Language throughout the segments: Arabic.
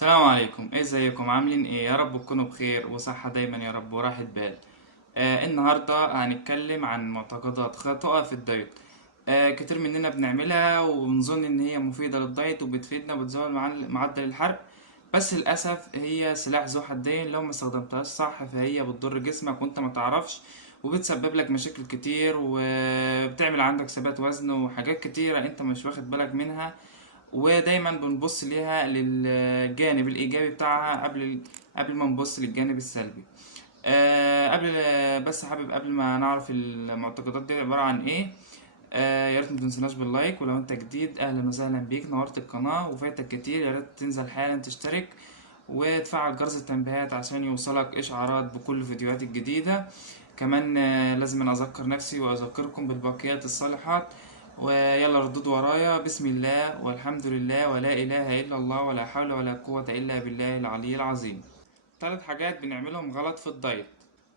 السلام عليكم، ازيكم؟ عاملين ايه؟ يا رب تكونوا بخير وصحة دايما يا رب وراحة بال. النهاردة هنتكلم عن معتقدات خاطئة في الدايت. كتير مننا بنعملها وبنظن ان هي مفيدة للدايت وبتفيدنا وبتزود معدل الحرق. بس للأسف هي سلاح ذو حدين، لو ما استخدمتهاش صح فهي بتضر جسمك وانت ما تعرفش، وبتسبب لك مشاكل كتير وبتعمل عندك ثبات وزن وحاجات كتيرة انت مش واخد بالك منها. ودايما بنبص ليها للجانب الإيجابي بتاعها قبل ما نبص للجانب السلبي. بس حابب قبل ما نعرف المعتقدات دي عبارة عن ايه. يا ريت متنسناش باللايك، ولو انت جديد اهلا وسهلا بيك، نورت القناة وفايتك كتير، يا ريت تنزل حالا تشترك وتفعل جرس التنبيهات عشان يوصلك اشعارات بكل فيديوهات الجديدة. كمان لازم أنا اذكر نفسي واذكركم بالباقيات الصالحات. ويلا ردود ورايا: بسم الله والحمد لله ولا اله الا الله ولا حول ولا قوة الا بالله العلي العظيم. 3 حاجات بنعملهم غلط في الدايت.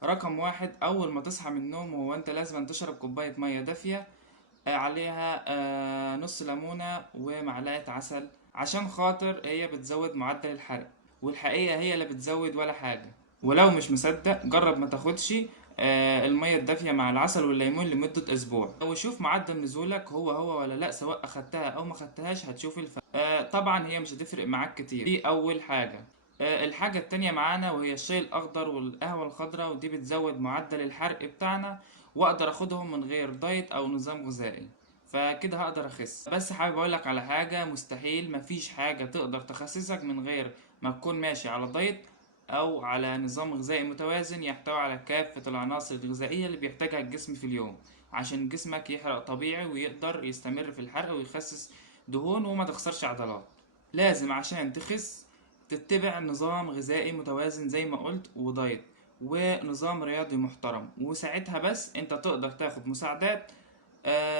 رقم واحد: اول ما تصحى من النوم هو انت لازم تشرب كوباية مية دافية، عليها نص ليمونة ومعلقة عسل، عشان خاطر هي بتزود معدل الحرق، والحقيقة هي لا بتزود ولا حاجة. ولو مش مصدق جرب ما تاخدش المية الدافية مع العسل والليمون لمدة أسبوع وشوف معدل نزولك هو ولا لأ، سواء أخدتها أو ما أخدتهاش هتشوف الفرق. طبعا هي مش هتفرق معاك كتير. دي أول حاجة. الحاجة التانية معانا وهي الشاي الأخضر والقهوة الخضراء، ودي بتزود معدل الحرق بتاعنا، واقدر اخدهم من غير دايت او نظام غذائي، فكده هقدر اخس. بس حابب اقولك على حاجة: مستحيل، مفيش حاجة تقدر تخسسك من غير ما تكون ماشي على دايت او على نظام غذائي متوازن يحتوي على كافة العناصر الغذائية اللي بيحتاجها الجسم في اليوم، عشان جسمك يحرق طبيعي ويقدر يستمر في الحرق ويخسس دهون وما تخسرش عضلات. لازم عشان تخس تتبع نظام غذائي متوازن زي ما قلت ودايت ونظام رياضي محترم، وساعتها بس انت تقدر تاخد مساعدات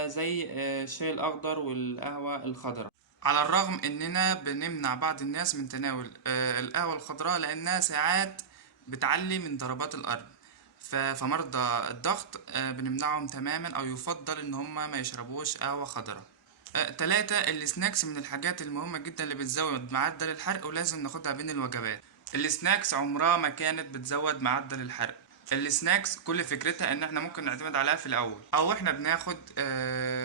زي الشاي الاخضر والقهوة الخضراء. على الرغم اننا بنمنع بعض الناس من تناول القهوة الخضراء لانها ساعات بتعلي من ضربات القلب، فمرضى الضغط بنمنعهم تماما او يفضل ان هم ما يشربوش قهوة خضراء. 3: السناكس من الحاجات المهمة جدا اللي بتزود معدل الحرق ولازم ناخدها بين الوجبات. السناكس عمرها ما كانت بتزود معدل الحرق. السناكس كل فكرتها ان احنا ممكن نعتمد عليها في الاول او احنا بناخد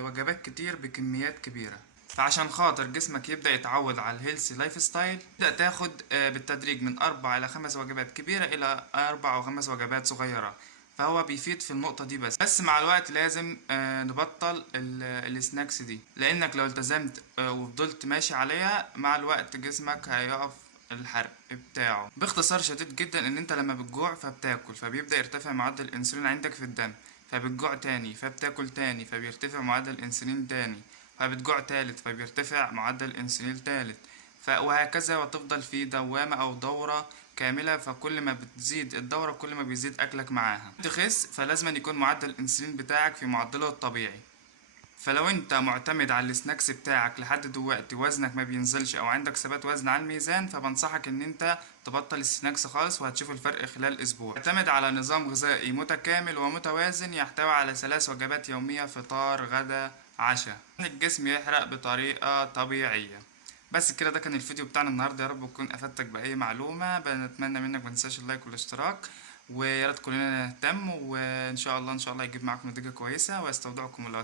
وجبات كتير بكميات كبيرة، فعشان خاطر جسمك يبدأ يتعود على الهيلثي لايف ستايل تبدأ تاخد بالتدريج من 4 إلى 5 وجبات كبيرة إلى 4 أو 5 وجبات صغيرة، فهو بيفيد في النقطة دي. بس مع الوقت لازم نبطل السناكس دي، لأنك لو التزمت وفضلت ماشي عليها مع الوقت جسمك هيقف الحرق بتاعه. باختصار شديد جدا ان انت لما بتجوع فبتاكل فبيبدأ يرتفع معدل الانسولين عندك في الدم، فبتجوع تاني فبتاكل تاني فبيرتفع معدل الانسولين تاني، فبتجوع تالت فبيرتفع معدل الانسولين تالت، وهكذا، وتفضل في دوامة او دورة كاملة. فكل ما بتزيد الدورة كل ما بيزيد اكلك معاها. تخس فلازم يكون معدل الانسولين بتاعك في معدله الطبيعي. فلو انت معتمد على السناكس بتاعك لحد دلوقتي وزنك ما بينزلش او عندك ثبات وزن على الميزان، فبنصحك ان انت تبطل السناكس خالص وهتشوف الفرق خلال اسبوع. اعتمد على نظام غذائي متكامل ومتوازن يحتوي على 3 وجبات يومية: فطار غدا عشاء، الجسم يحرق بطريقة طبيعية. بس كده، ده كان الفيديو بتاعنا النهارده، يا رب تكون افدتك باي معلومة. بنتمنى منك متنساش اللايك والاشتراك، ويا ريت كلنا نهتم، وان شاء الله يجيب معاكم نتيجة كويسة، واستودعكم الله.